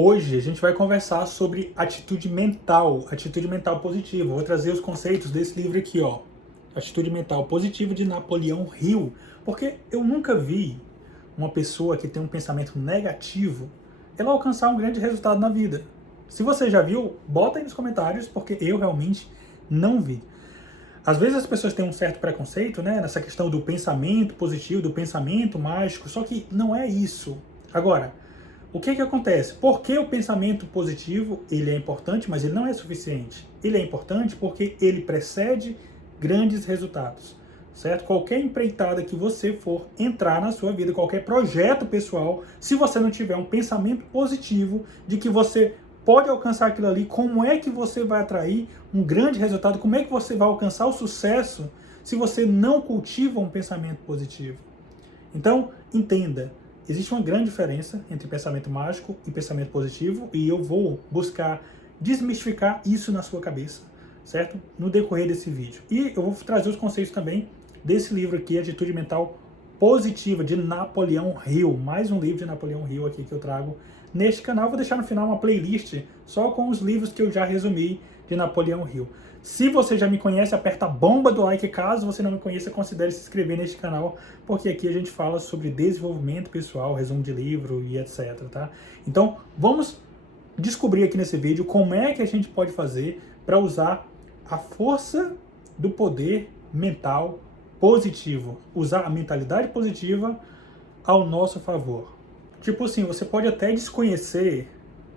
Hoje a gente vai conversar sobre atitude mental positiva. Vou trazer os conceitos desse livro aqui, ó. Atitude Mental Positiva de Napoleão Hill. Porque eu nunca vi uma pessoa que tem um pensamento negativo ela alcançar um grande resultado na vida. Se você já viu, bota aí nos comentários, porque eu realmente não vi. Às vezes as pessoas têm um certo preconceito, né, nessa questão do pensamento positivo, do pensamento mágico, só que não é isso. Agora, o que acontece? Por que o pensamento positivo ele é importante, mas ele não é suficiente? Ele é importante porque ele precede grandes resultados, certo? Qualquer empreitada que você for entrar na sua vida, qualquer projeto pessoal, se você não tiver um pensamento positivo de que você pode alcançar aquilo ali, como é que você vai atrair um grande resultado? Como é que você vai alcançar o sucesso se você não cultiva um pensamento positivo? Então, entenda. Existe uma grande diferença entre pensamento mágico e pensamento positivo e eu vou buscar desmistificar isso na sua cabeça, certo? No decorrer desse vídeo. E eu vou trazer os conceitos também desse livro aqui, Atitude Mental Positiva, de Napoleão Hill. Mais um livro de Napoleão Hill aqui que eu trago neste canal. Vou deixar no final uma playlist só com os livros que eu já resumi de Napoleão Hill. Se você já me conhece, aperta a bomba do like. Caso você não me conheça, considere se inscrever neste canal, porque aqui a gente fala sobre desenvolvimento pessoal, resumo de livro e etc, tá? Então, vamos descobrir aqui nesse vídeo como é que a gente pode fazer para usar a força do poder mental positivo, usar a mentalidade positiva ao nosso favor. Tipo assim, você pode até desconhecer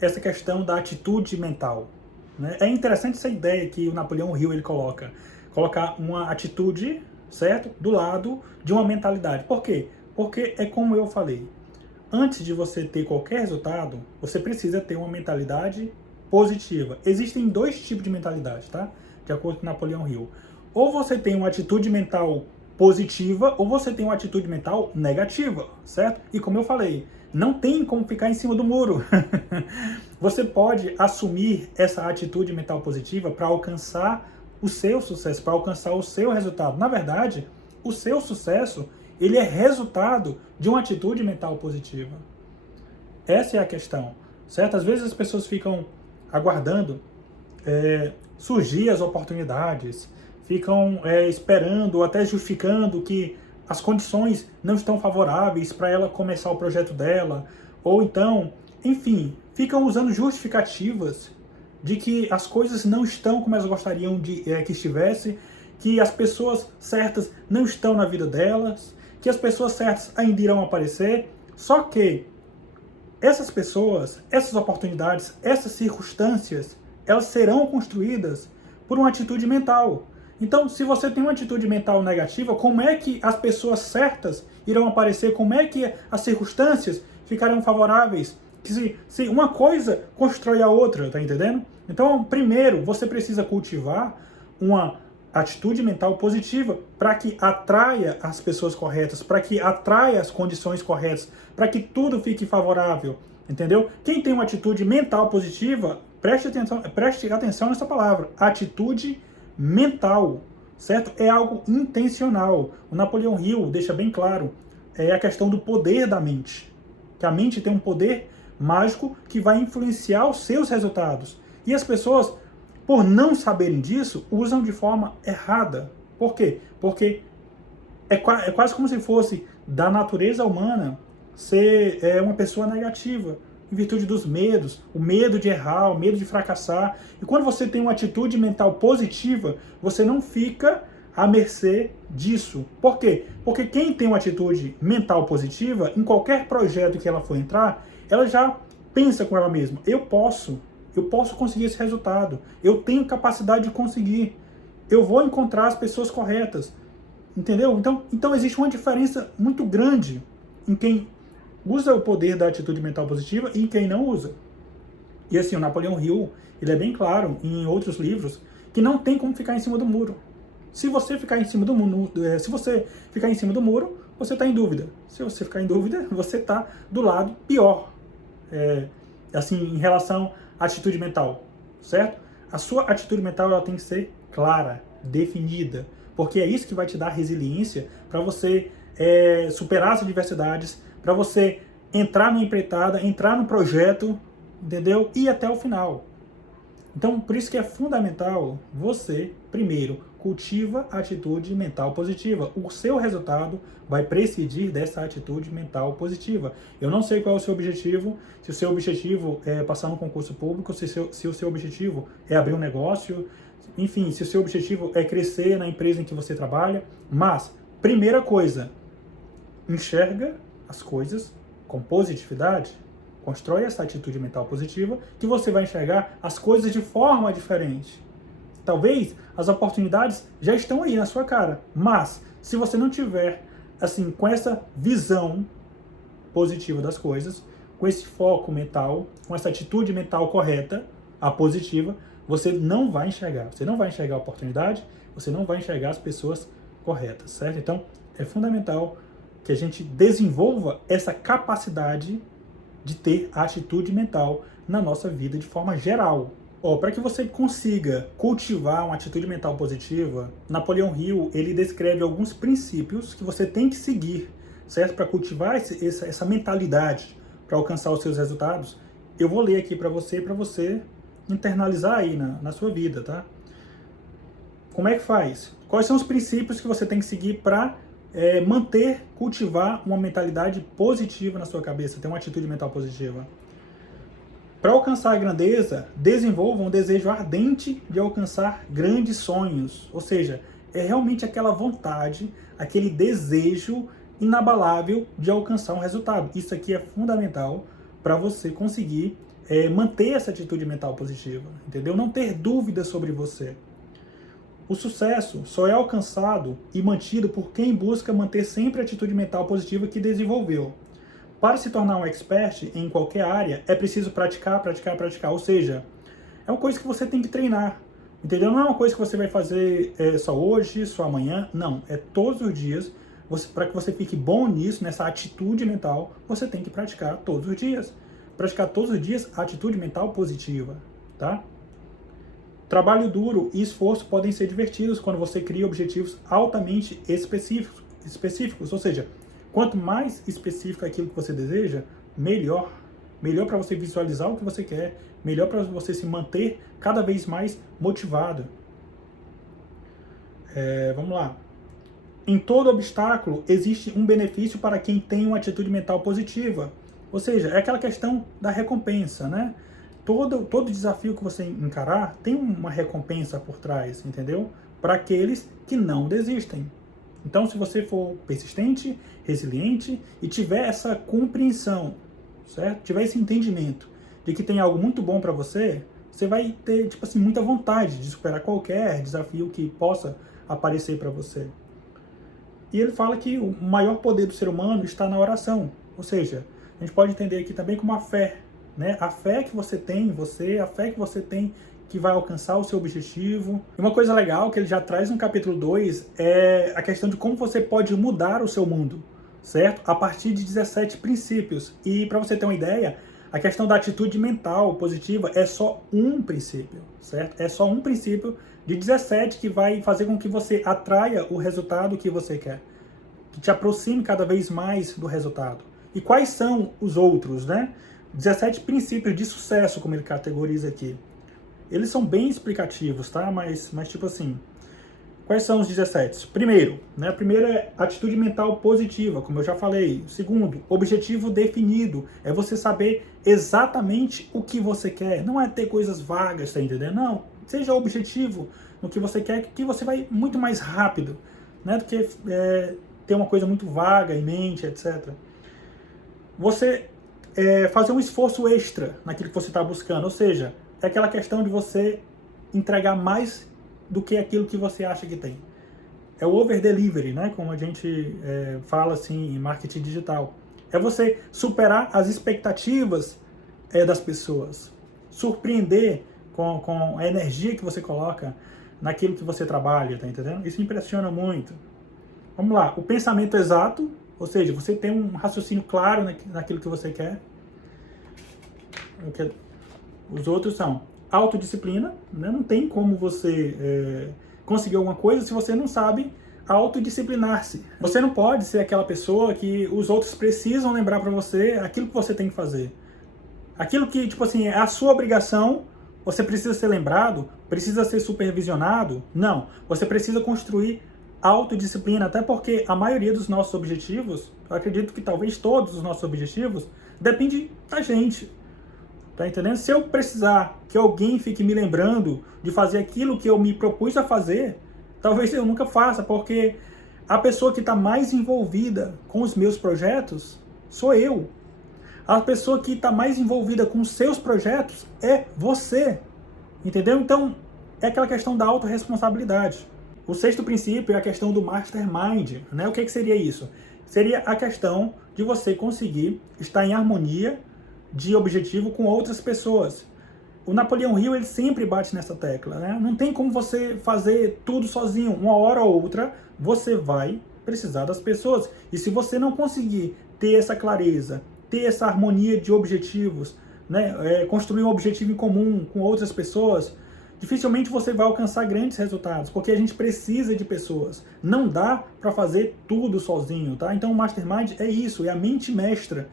essa questão da atitude mental, né? É interessante essa ideia que o Napoleão Hill ele colocar uma atitude, certo, do lado de uma mentalidade. Por quê? Porque é como eu falei, antes de você ter qualquer resultado, você precisa ter uma mentalidade positiva. Existem dois tipos de mentalidade, tá? De acordo com Napoleão Hill. Ou você tem uma atitude mental positiva, ou você tem uma atitude mental negativa, certo? E como eu falei, não tem como ficar em cima do muro. Você pode assumir essa atitude mental positiva para alcançar o seu sucesso, para alcançar o seu resultado. Na verdade, o seu sucesso, ele é resultado de uma atitude mental positiva. Essa é a questão, certo? Às vezes as pessoas ficam aguardando surgir as oportunidades, ficam esperando ou até justificando que as condições não estão favoráveis para ela começar o projeto dela, ou então, enfim, ficam usando justificativas de que as coisas não estão como elas gostariam que estivesse, que as pessoas certas não estão na vida delas, que as pessoas certas ainda irão aparecer, só que essas pessoas, essas oportunidades, essas circunstâncias, elas serão construídas por uma atitude mental. Então, se você tem uma atitude mental negativa, como é que as pessoas certas irão aparecer? Como é que as circunstâncias ficarão favoráveis? Se uma coisa constrói a outra, tá entendendo? Então, primeiro, você precisa cultivar uma atitude mental positiva para que atraia as pessoas corretas, para que atraia as condições corretas, para que tudo fique favorável, entendeu? Quem tem uma atitude mental positiva, preste atenção nessa palavra, atitude mental, certo? É algo intencional. O Napoleão Hill deixa bem claro, é a questão do poder da mente, que a mente tem um poder mágico que vai influenciar os seus resultados. E as pessoas, por não saberem disso, usam de forma errada. Por quê? Porque é quase como se fosse da natureza humana ser uma pessoa negativa, em virtude dos medos, o medo de errar, o medo de fracassar. E quando você tem uma atitude mental positiva, você não fica à mercê disso. Por quê? Porque quem tem uma atitude mental positiva, em qualquer projeto que ela for entrar, ela já pensa com ela mesma, eu posso conseguir esse resultado, eu tenho capacidade de conseguir, eu vou encontrar as pessoas corretas, entendeu? Então existe uma diferença muito grande em quem usa o poder da atitude mental positiva e em quem não usa. E assim, o Napoleão Hill, ele é bem claro em outros livros que não tem como ficar em cima do muro. Se você ficar em cima do muro, você está em dúvida. Se você ficar em dúvida, você está do lado pior. Assim, em relação à atitude mental, certo? A sua atitude mental ela tem que ser clara, definida, porque é isso que vai te dar resiliência para você superar as adversidades, para você entrar na empreitada, entrar no projeto entendeu? E até o final. Então, por isso que é fundamental você, primeiro, cultiva a atitude mental positiva. O seu resultado vai presidir dessa atitude mental positiva. Eu não sei qual é o seu objetivo, se o seu objetivo é passar no concurso público, se o seu objetivo é abrir um negócio, enfim, se o seu objetivo é crescer na empresa em que você trabalha, mas, primeira coisa, enxerga as coisas com positividade. Constrói essa atitude mental positiva que você vai enxergar as coisas de forma diferente. Talvez as oportunidades já estão aí na sua cara, mas se você não tiver assim com essa visão positiva das coisas, com esse foco mental, com essa atitude mental correta, a positiva, você não vai enxergar. Você não vai enxergar a oportunidade, você não vai enxergar as pessoas corretas, certo? Então, é fundamental que a gente desenvolva essa capacidade de ter a atitude mental na nossa vida de forma geral. Para que você consiga cultivar uma atitude mental positiva, Napoleão Hill ele descreve alguns princípios que você tem que seguir, certo? Para cultivar essa mentalidade, para alcançar os seus resultados. Eu vou ler aqui para você internalizar aí na sua vida, tá? Como é que faz? Quais são os princípios que você tem que seguir para cultivar uma mentalidade positiva na sua cabeça, ter uma atitude mental positiva? Para alcançar a grandeza, desenvolva um desejo ardente de alcançar grandes sonhos. Ou seja, é realmente aquela vontade, aquele desejo inabalável de alcançar um resultado. Isso aqui é fundamental para você conseguir manter essa atitude mental positiva, entendeu? Não ter dúvidas sobre você. O sucesso só é alcançado e mantido por quem busca manter sempre a atitude mental positiva que desenvolveu. Para se tornar um expert em qualquer área, é preciso praticar. Ou seja, é uma coisa que você tem que treinar, entendeu? Não é uma coisa que você vai fazer só hoje, só amanhã. Não, é todos os dias. Para que você fique bom nisso, nessa atitude mental, você tem que praticar todos os dias. Praticar todos os dias a atitude mental positiva, tá? Trabalho duro e esforço podem ser divertidos quando você cria objetivos altamente específicos. Ou seja, quanto mais específico é aquilo que você deseja, melhor. Melhor para você visualizar o que você quer, melhor para você se manter cada vez mais motivado. Vamos lá. Em todo obstáculo existe um benefício para quem tem uma atitude mental positiva. Ou seja, é aquela questão da recompensa, né? Todo desafio que você encarar tem uma recompensa por trás, entendeu? Para aqueles que não desistem. Então, se você for persistente, resiliente e tiver essa compreensão, certo? Tiver esse entendimento de que tem algo muito bom para você, você vai ter, tipo assim, muita vontade de superar qualquer desafio que possa aparecer para você. E ele fala que o maior poder do ser humano está na oração. Ou seja, a gente pode entender aqui também como a fé, né? A fé que você tem em você, a fé que você tem que vai alcançar o seu objetivo. E uma coisa legal que ele já traz no capítulo 2 é a questão de como você pode mudar o seu mundo, certo? A partir de 17 princípios. E para você ter uma ideia, a questão da atitude mental positiva é só um princípio, certo? É só um princípio de 17 que vai fazer com que você atraia o resultado que você quer, que te aproxime cada vez mais do resultado. E quais são os outros, né? 17 princípios de sucesso, como ele categoriza aqui. Eles são bem explicativos, tá? Mas tipo assim, quais são os 17? Primeiro, né? Primeiro é atitude mental positiva, como eu já falei. Segundo, objetivo definido. É você saber exatamente o que você quer. Não é ter coisas vagas, tá entendendo? Não, seja objetivo no que você quer, que você vai muito mais rápido, né? Do que ter uma coisa muito vaga em mente, etc. Você fazer um esforço extra naquilo que você está buscando, ou seja, é aquela questão de você entregar mais do que aquilo que você acha que tem. É o over delivery, né? Como a gente fala assim em marketing digital. É você superar as expectativas das pessoas, surpreender com a energia que você coloca naquilo que você trabalha, tá entendendo? Isso impressiona muito. Vamos lá, o pensamento exato. Ou seja, você tem um raciocínio claro naquilo que você quer. Os outros são autodisciplina, né? Não tem como você conseguir alguma coisa se você não sabe autodisciplinar-se. Você não pode ser aquela pessoa que os outros precisam lembrar para você aquilo que você tem que fazer. Aquilo que, tipo assim, é a sua obrigação, você precisa ser lembrado, precisa ser supervisionado? Não. Você precisa construir autodisciplina, até porque a maioria dos nossos objetivos, eu acredito que talvez todos os nossos objetivos, depende da gente. Tá entendendo? Se eu precisar que alguém fique me lembrando de fazer aquilo que eu me propus a fazer, talvez eu nunca faça, porque a pessoa que está mais envolvida com os meus projetos sou eu. A pessoa que está mais envolvida com os seus projetos é você. Entendeu? Então, é aquela questão da autorresponsabilidade. O sexto princípio é a questão do mastermind, né? O que seria isso? Seria a questão de você conseguir estar em harmonia de objetivo com outras pessoas. O Napoleão Hill, ele sempre bate nessa tecla, né? Não tem como você fazer tudo sozinho. Uma hora ou outra, você vai precisar das pessoas. E se você não conseguir ter essa clareza, ter essa harmonia de objetivos, né? Construir um objetivo em comum com outras pessoas, dificilmente você vai alcançar grandes resultados, porque a gente precisa de pessoas. Não dá para fazer tudo sozinho, tá? Então o Mastermind é isso, é a mente mestra.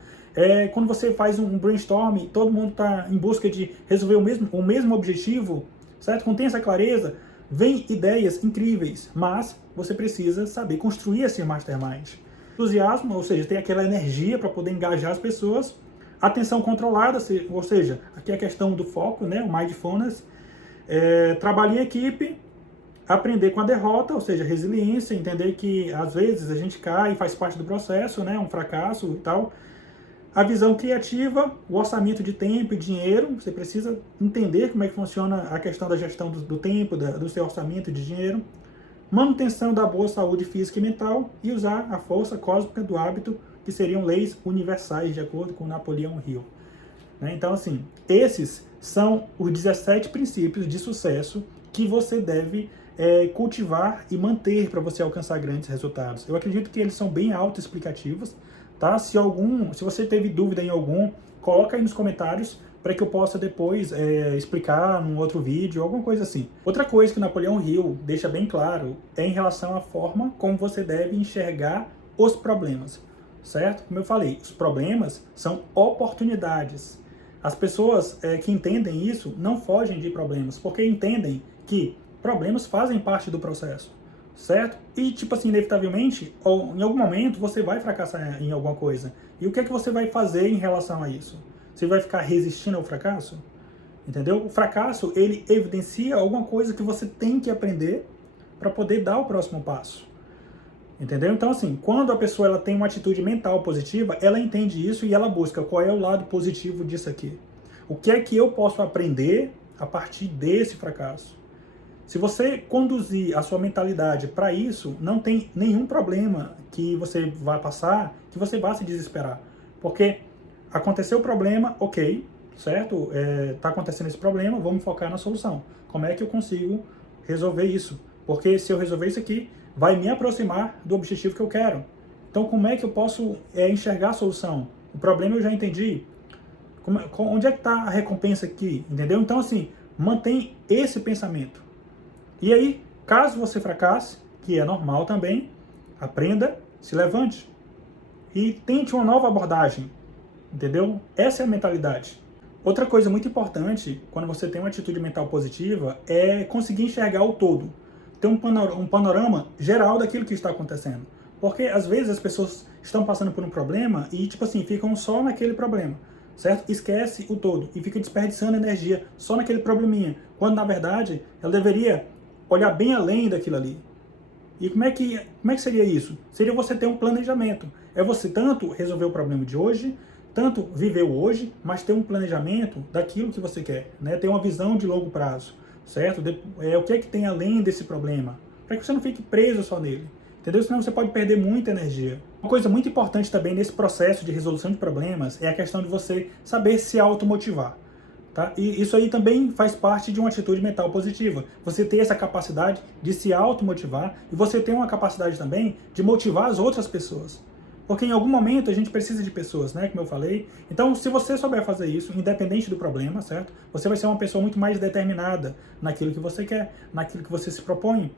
Quando você faz um brainstorm, todo mundo está em busca de resolver o mesmo objetivo, certo? Quando tem essa clareza, vem ideias incríveis, mas você precisa saber construir esse Mastermind. Entusiasmo, ou seja, ter aquela energia para poder engajar as pessoas. Atenção controlada, ou seja, aqui é a questão do foco, né? O Mindfulness. Trabalho em equipe, aprender com a derrota, ou seja, resiliência, entender que às vezes a gente cai, faz parte do processo, né? Um fracasso e tal. A visão criativa, o orçamento de tempo e dinheiro, você precisa entender como é que funciona a questão da gestão do tempo, do seu orçamento de dinheiro. Manutenção da boa saúde física e mental e usar a força cósmica do hábito, que seriam leis universais, de acordo com Napoleão Hill. Então, assim, esses são os 17 princípios de sucesso que você deve cultivar e manter para você alcançar grandes resultados. Eu acredito que eles são bem autoexplicativos, tá? Se você teve dúvida em algum, coloca aí nos comentários para que eu possa depois explicar num outro vídeo, alguma coisa assim. Outra coisa que o Napoleão Hill deixa bem claro é em relação à forma como você deve enxergar os problemas, certo? Como eu falei, os problemas são oportunidades. As pessoas que entendem isso não fogem de problemas, porque entendem que problemas fazem parte do processo, certo? E, tipo assim, inevitavelmente, em algum momento você vai fracassar em alguma coisa. E o que é que você vai fazer em relação a isso? Você vai ficar resistindo ao fracasso? Entendeu? O fracasso, ele evidencia alguma coisa que você tem que aprender para poder dar o próximo passo. Entendeu? Então, assim, quando a pessoa ela tem uma atitude mental positiva, ela entende isso e ela busca qual é o lado positivo disso aqui. O que é que eu posso aprender a partir desse fracasso? Se você conduzir a sua mentalidade para isso, não tem nenhum problema que você vai passar, que você vá se desesperar. Porque aconteceu o problema, ok, certo? Está acontecendo esse problema, vamos focar na solução. Como é que eu consigo resolver isso? Porque se eu resolver isso aqui, vai me aproximar do objetivo que eu quero. Então, como é que eu posso enxergar a solução? O problema eu já entendi. Onde é que está a recompensa aqui? Entendeu? Então, assim, mantém esse pensamento. E aí, caso você fracasse, que é normal também, aprenda, se levante. E tente uma nova abordagem. Entendeu? Essa é a mentalidade. Outra coisa muito importante, quando você tem uma atitude mental positiva, é conseguir enxergar o todo. Ter um panorama geral daquilo que está acontecendo. Porque, às vezes, as pessoas estão passando por um problema e, tipo assim, ficam só naquele problema, certo? Esquece o todo e fica desperdiçando energia só naquele probleminha. Quando, na verdade, ela deveria olhar bem além daquilo ali. E como é que seria isso? Seria você ter um planejamento. É você tanto resolver o problema de hoje, tanto viver o hoje, mas ter um planejamento daquilo que você quer, né? Ter uma visão de longo prazo. Certo? O que é que tem além desse problema? Para que você não fique preso só nele. Entendeu? Senão você pode perder muita energia. Uma coisa muito importante também nesse processo de resolução de problemas é a questão de você saber se automotivar. Tá? E isso aí também faz parte de uma atitude mental positiva. Você ter essa capacidade de se automotivar e você ter uma capacidade também de motivar as outras pessoas. Porque em algum momento a gente precisa de pessoas, né? Como eu falei. Então, se você souber fazer isso, independente do problema, certo? Você vai ser uma pessoa muito mais determinada naquilo que você quer, naquilo que você se propõe,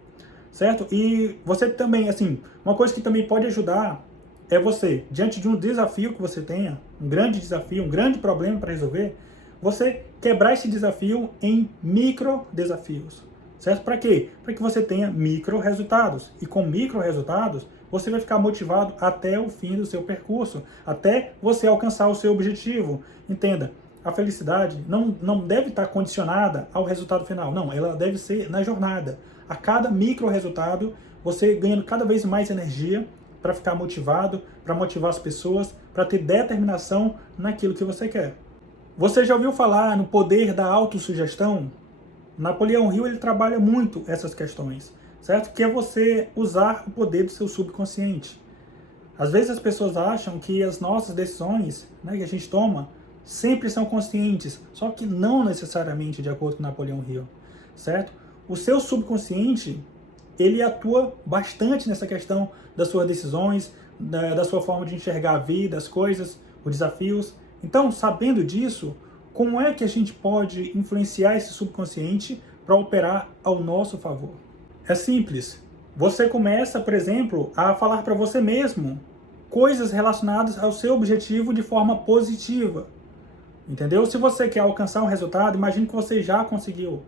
certo? E você também, assim, uma coisa que também pode ajudar é você, diante de um desafio que você tenha, um grande desafio, um grande problema para resolver, você quebrar esse desafio em micro desafios, certo? Para quê? Para que você tenha micro resultados. E com micro resultados, você vai ficar motivado até o fim do seu percurso, até você alcançar o seu objetivo. Entenda, a felicidade não deve estar condicionada ao resultado final. Não, ela deve ser na jornada. A cada micro resultado, você ganhando cada vez mais energia para ficar motivado, para motivar as pessoas, para ter determinação naquilo que você quer. Você já ouviu falar no poder da autossugestão? Napoleão Hill ele trabalha muito essas questões, certo? Que é você usar o poder do seu subconsciente. Às vezes as pessoas acham que as nossas decisões, né, que a gente toma sempre são conscientes, só que não necessariamente de acordo com Napoleão Hill, certo? O seu subconsciente, ele atua bastante nessa questão das suas decisões, da sua forma de enxergar a vida, as coisas, os desafios. Então, sabendo disso, como é que a gente pode influenciar esse subconsciente para operar ao nosso favor? É simples. Você começa, por exemplo, a falar para você mesmo coisas relacionadas ao seu objetivo de forma positiva. Entendeu? Se você quer alcançar um resultado, imagine que você já conseguiu.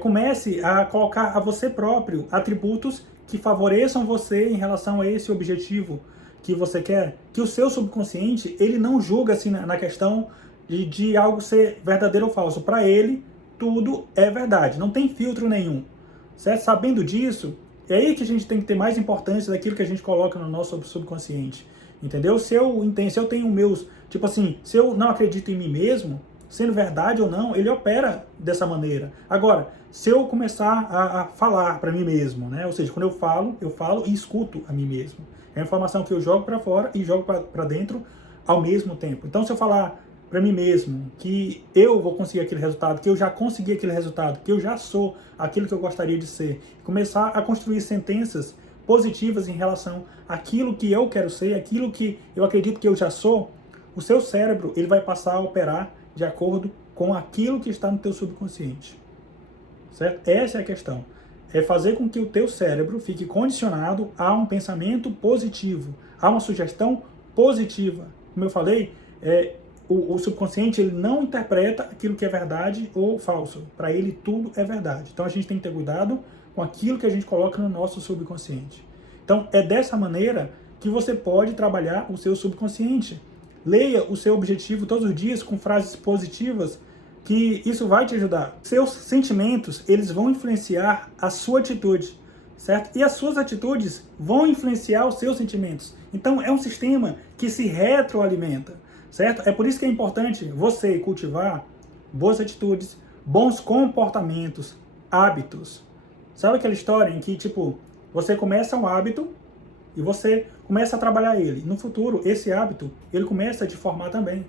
Comece a colocar a você próprio atributos que favoreçam você em relação a esse objetivo que você quer. Que o seu subconsciente, ele não julga assim na questão de algo ser verdadeiro ou falso. Para ele, tudo é verdade, não tem filtro nenhum. Certo? Sabendo disso, é aí que a gente tem que ter mais importância daquilo que a gente coloca no nosso subconsciente. Entendeu? Se eu tenho meus, tipo assim, se eu não acredito em mim mesmo, sendo verdade ou não, ele opera dessa maneira. Agora, se eu começar a falar para mim mesmo, né? Ou seja, quando eu falo e escuto a mim mesmo. É a informação que eu jogo para fora e jogo para dentro ao mesmo tempo. Então, se eu falar para mim mesmo que eu vou conseguir aquele resultado, que eu já consegui aquele resultado, que eu já sou aquilo que eu gostaria de ser, começar a construir sentenças positivas em relação àquilo que eu quero ser, aquilo que eu acredito que eu já sou, o seu cérebro ele vai passar a operar de acordo com aquilo que está no teu subconsciente. Certo? Essa é a questão. É fazer com que o teu cérebro fique condicionado a um pensamento positivo, a uma sugestão positiva. Como eu falei, o subconsciente ele não interpreta aquilo que é verdade ou falso. Para ele tudo é verdade. Então a gente tem que ter cuidado com aquilo que a gente coloca no nosso subconsciente. Então é dessa maneira que você pode trabalhar o seu subconsciente. Leia o seu objetivo todos os dias com frases positivas, que isso vai te ajudar. Seus sentimentos, eles vão influenciar a sua atitude, certo? E as suas atitudes vão influenciar os seus sentimentos. Então é um sistema que se retroalimenta, certo? É por isso que é importante você cultivar boas atitudes, bons comportamentos, hábitos. Sabe aquela história em que, tipo, você começa um hábito e você começa a trabalhar ele. No futuro, esse hábito, ele começa a te formar também.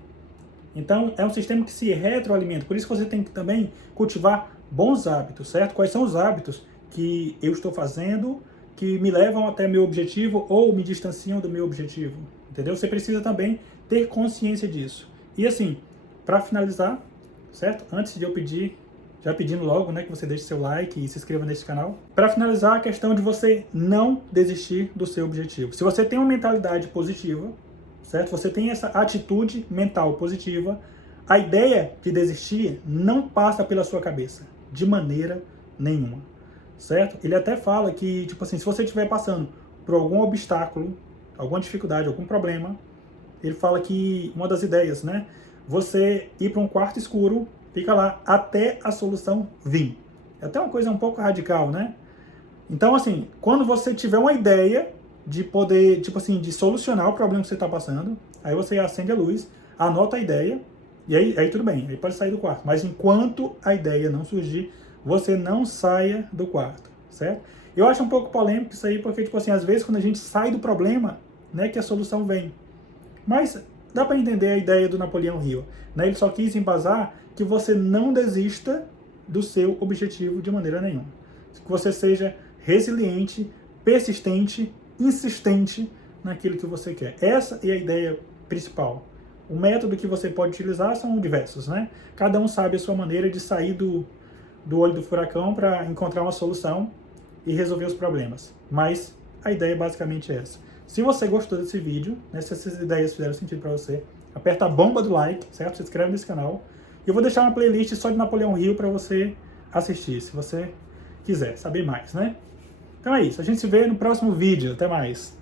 Então, é um sistema que se retroalimenta. Por isso que você tem que também cultivar bons hábitos, certo? Quais são os hábitos que eu estou fazendo que me levam até meu objetivo ou me distanciam do meu objetivo? Entendeu? Você precisa também ter consciência disso. E assim, para finalizar, certo? Antes de eu pedir, já pedindo logo, né, que você deixe seu like e se inscreva nesse canal. Para finalizar, a questão de você não desistir do seu objetivo. Se você tem uma mentalidade positiva, certo? Você tem essa atitude mental positiva, a ideia de desistir não passa pela sua cabeça, de maneira nenhuma, certo? Ele até fala que, tipo assim, se você estiver passando por algum obstáculo, alguma dificuldade, algum problema, ele fala que uma das ideias, né? Você ir para um quarto escuro, fica lá até a solução vir. É até uma coisa um pouco radical, né? Então, assim, quando você tiver uma ideia de poder, tipo assim, de solucionar o problema que você está passando, aí você acende a luz, anota a ideia, e aí tudo bem, aí pode sair do quarto. Mas enquanto a ideia não surgir, você não saia do quarto, certo? Eu acho um pouco polêmico isso aí, porque, tipo assim, às vezes quando a gente sai do problema, né, que a solução vem. Mas dá para entender a ideia do Napoleão Hill, né? Ele só quis embasar que você não desista do seu objetivo de maneira nenhuma. Que você seja resiliente, persistente, insistente naquilo que você quer. Essa é a ideia principal. O método que você pode utilizar são diversos, né? Cada um sabe a sua maneira de sair do olho do furacão para encontrar uma solução e resolver os problemas. Mas a ideia basicamente é essa. Se você gostou desse vídeo, né, se essas ideias fizeram sentido para você, aperta a bomba do like, certo? Se inscreve nesse canal. E eu vou deixar uma playlist só de Napoleão Hill para você assistir, se você quiser saber mais, né? Então é isso, a gente se vê no próximo vídeo. Até mais!